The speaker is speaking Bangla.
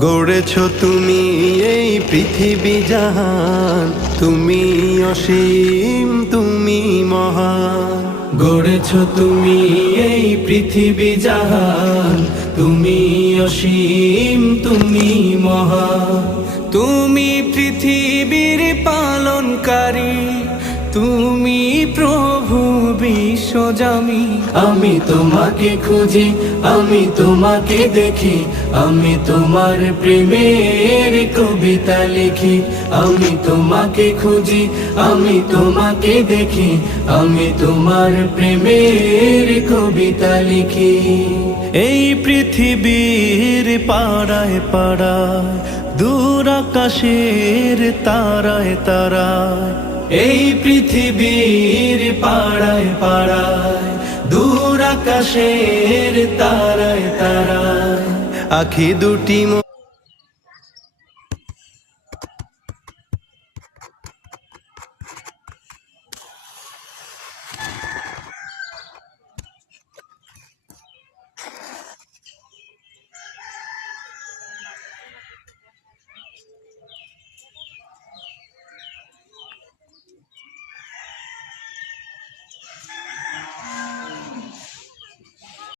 গড়েছ তুমি এই পৃথিবী জাহান, তুমি অসীম তুমি মহান। গড়েছ তুমি এই পৃথিবী জাহান, তুমি অসীম তুমি মহান। তুমি পৃথিবীর পালনকারী, তুমি প্রভু বিশ্বজামি। আমি তোমাকে খুঁজি, আমি তোমাকে দেখি, আমি তোমার প্রেমের কবিতা লিখি। আমি তোমাকে খুঁজি, আমি তোমাকে দেখি, আমি তোমার প্রেমের কবিতা লিখি। এই পৃথিবীর পাড়ায় পাড়ায়, দূর আকাশের তারায় তারায়, এই পৃথিবীর পাড়ায় পাড়ায়, দূর আকাশের তারায় তারায়, আখি দুটি